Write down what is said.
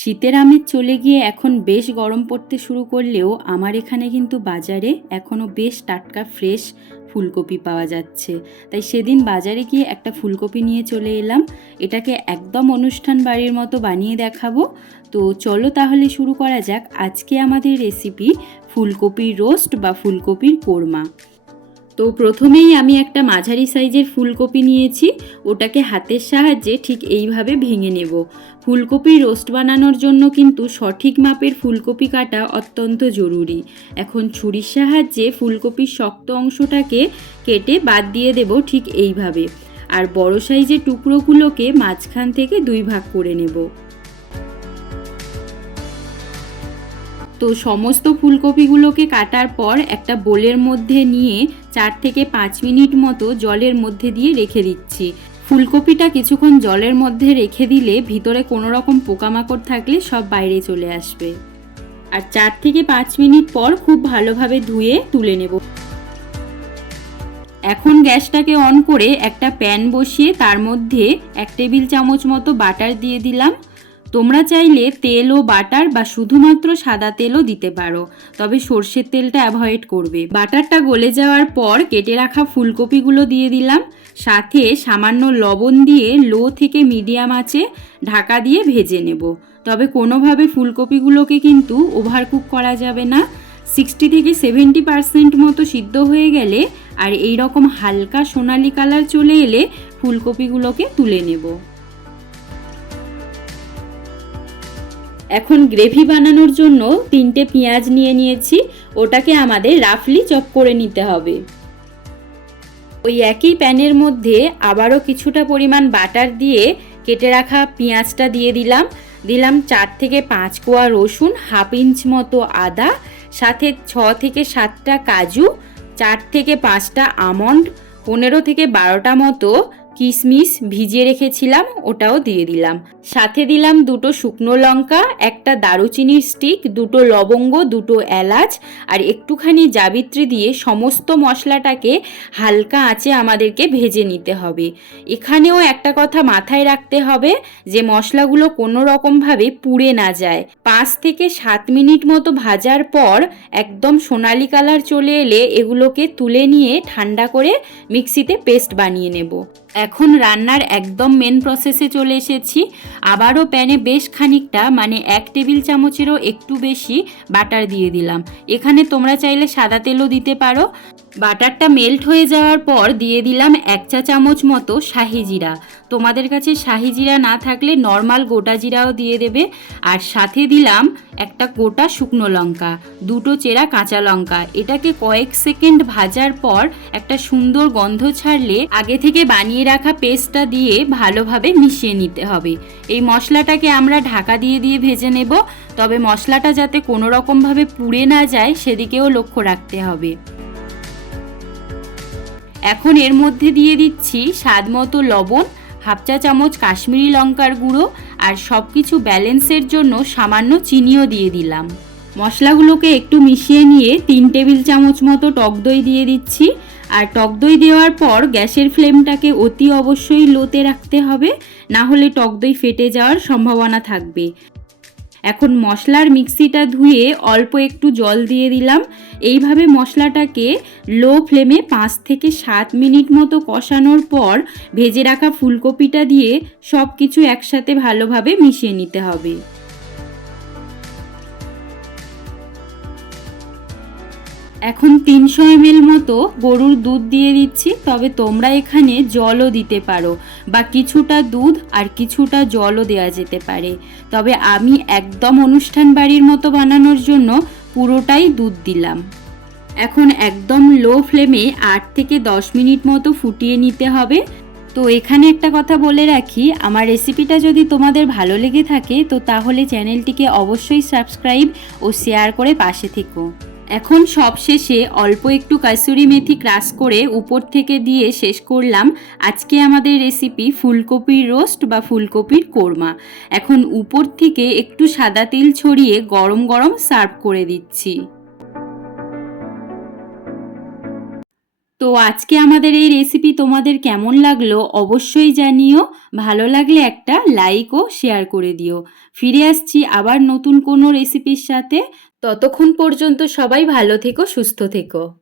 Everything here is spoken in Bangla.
শীতের আমেজ চলে গিয়ে এখন বেশ গরম পড়তে শুরু করলেও আমার এখানে কিন্তু বাজারে এখনও বেশ টাটকা ফ্রেশ ফুলকপি পাওয়া যাচ্ছে। তাই সেদিন বাজারে গিয়ে একটা ফুলকপি নিয়ে চলে এলাম। এটাকে একদম অনুষ্ঠান বাড়ির মতো বানিয়ে দেখাবো। তো চলো তাহলে শুরু করা যাক আজকে আমাদের রেসিপি ফুলকপির রোস্ট বা ফুলকপির কোরমা। তো প্রথমেই আমি একটা মাঝারি সাইজের ফুলকপি নিয়েছি, ওটাকে হাতের সাহায্যে ঠিক এইভাবে ভেঙে নেব। ফুলকপির রোস্ট বানানোর জন্য কিন্তু সঠিক মাপের ফুলকপি কাটা অত্যন্ত জরুরি। এখন ছুরির সাহায্যে ফুলকপির শক্ত অংশটাকে কেটে বাদ দিয়ে দেব ঠিক এইভাবে। আর বড় সাইজের টুকরোগুলোকে মাঝখান থেকে 2 ভাগ করে নেব। তো সমস্ত ফুলকপিগুলোকে কাটার পর একটা বোলের মধ্যে নিয়ে 4 থেকে 5 মিনিট মতো জলের মধ্যে দিয়ে রেখে দিচ্ছি। ফুলকপিটা কিছুক্ষণ জলের মধ্যে রেখে দিলে ভিতরে কোনো রকম পোকামাকড় থাকলে সব বাইরে চলে আসবে। আর 4 থেকে 5 মিনিট পর খুব ভালোভাবে ধুয়ে তুলে নেব। এখন গ্যাসটাকে অন করে একটা প্যান বসিয়ে তার মধ্যে 1 টেবিল চামচ মতো বাটার দিয়ে দিলাম। তোমরা চাইলে তেল ও বাটার বা শুধুমাত্র সাদা তেলও দিতে পারো, তবে সর্ষের তেলটা অ্যাভয়েড করবে। বাটারটা গলে যাওয়ার পর কেটে রাখা ফুলকপিগুলো দিয়ে দিলাম, সাথে সামান্য লবণ দিয়ে লো থেকে মিডিয়াম আঁচে ঢাকা দিয়ে ভেজে নেব। তবে কোনোভাবে ফুলকপিগুলোকে কিন্তু ওভারকুক করা যাবে না। 60 থেকে 70% মতো সিদ্ধ হয়ে গেলে আর এই রকম হালকা সোনালি কালার চলে এলে ফুলকপিগুলোকে তুলে নেব। এখন গ্রেভি বানানোর জন্য 3টে পেঁয়াজ নিয়ে নিয়েছি, ওটাকে আমাদের রাফলি চপ করে নিতে হবে। ওই একই প্যানের মধ্যে আবারও কিছুটা পরিমাণ বাটার দিয়ে কেটে রাখা পেঁয়াজটা দিয়ে দিলাম 4 থেকে 5 কোয়া রসুন, হাফ ইঞ্চ মতো আদা, সাথে 6 থেকে 7টা কাজু, 4 থেকে 5টা আমন্ড, 15 থেকে 12টা মতো কিশমিশ ভিজিয়ে রেখেছিলাম, ওটাও দিয়ে দিলাম। সাথে দিলাম 2টো শুকনো লঙ্কা, একটা দারুচিনির স্টিক, 2টো লবঙ্গ, 2টো এলাচ আর একটুখানি জাবিত্রি দিয়ে সমস্ত মশলাটাকে হালকা আঁচে আমাদেরকে ভেজে নিতে হবে। এখানেও একটা কথা মাথায় রাখতে হবে যে মশলাগুলো কোনো রকমভাবে পুড়ে না যায়। 5 থেকে 7 মিনিট মতো ভাজার পর একদম সোনালি কালার চলে এলে এগুলোকে তুলে নিয়ে ঠান্ডা করে মিক্সিতে পেস্ট বানিয়ে নেব। এখন রান্নার একদম মেন প্রসেসে চলে এসেছি। আবারও প্যানে বেশ খানিকটা মানে 1 টেবিল চামচেরও একটু বেশি বাটার দিয়ে দিলাম। এখানে তোমরা চাইলে সাদা তেলও দিতে পারো। বাটারটা মেল্ট হয়ে যাওয়ার পর দিয়ে দিলাম 1 চা চামচ মতো শাহি জিরা। তোমাদের কাছে শাহি জিরা না থাকলে নর্মাল গোটা জিরাও দিয়ে দেবে। আর সাথে দিলাম একটা গোটা শুকনো লঙ্কা, 2টো চেরা কাঁচা লঙ্কা। এটাকে কয়েক সেকেন্ড ভাজার পর একটা সুন্দর গন্ধ ছাড়লে আগে থেকে বানিয়ে রাখা পেস্টটা দিয়ে ভালোভাবে মিশিয়ে নিতে হবে। এই মশলাটাকে আমরা ঢাকা দিয়ে ভেজে নেব, তবে মশলাটা যাতে কোনো রকমভাবে পুড়ে না যায় সেদিকেও লক্ষ্য রাখতে হবে। এখন এর মধ্যে দিয়ে দিচ্ছি স্বাদ মতো লবণ, হাফ চা চামচ কাশ্মীরি লঙ্কার গুঁড়ো আর সব কিছু ব্যালেন্সের জন্য সামান্য চিনিও দিয়ে দিলাম। মশলাগুলোকে একটু মিশিয়ে নিয়ে 3 টেবিল চামচ মতো টক দই দিয়ে দিচ্ছি। আর টক দই দেওয়ার পর গ্যাসের ফ্লেমটাকে অতি অবশ্যই লোতে রাখতে হবে, না হলে টক দই ফেটে যাওয়ার সম্ভাবনা থাকবে। এখন মশলার মিক্সিটা ধুয়ে অল্প একটু জল দিয়ে দিলাম। এইভাবে মশলাটাকে লো ফ্লেমে 5 থেকে 7 মিনিট মতো কষানোর পর ভেজে রাখা ফুলকপিটা দিয়ে সব কিছু একসাথে ভালোভাবে মিশিয়ে নিতে হবে। এখন 300 ml মতো গরুর দুধ দিয়ে দিচ্ছি, তবে তোমরা এখানে জলও দিতে পারো বা কিছুটা দুধ আর কিছুটা জলও দেওয়া যেতে পারে। তবে আমি একদম অনুষ্ঠান বাড়ির মতো বানানোর জন্য পুরোটাই দুধ দিলাম। এখন একদম লো ফ্লেমে 8 থেকে 10 মিনিট মতো ফুটিয়ে নিতে হবে। তো এখানে একটা কথা বলে রাখি, আমার রেসিপিটা যদি তোমাদের ভালো লেগে থাকে তো তাহলে চ্যানেলটিকে অবশ্যই সাবস্ক্রাইব ও শেয়ার করে পাশে থেকো। এখন সবশেষে অল্প একটু কাসুরি মেথি ক্রাশ করে উপর থেকে দিয়ে শেষ করলাম আজকে আমাদের রেসিপি ফুলকপির রোস্ট বা ফুলকপির কোরমা। এখন উপর থেকে একটু সাদা তেল ছড়িয়ে গরম গরম সার্ভ করে দিচ্ছি। তো আজকে আমাদের এই রেসিপি তোমাদের কেমন লাগলো অবশ্যই জানিও। ভালো লাগলে একটা লাইক ও শেয়ার করে দিও। ফিরে আসছি আবার নতুন কোনো রেসিপির সাথে। ততক্ষণ পর্যন্ত সবাই ভালো থেকো, সুস্থ থেকো।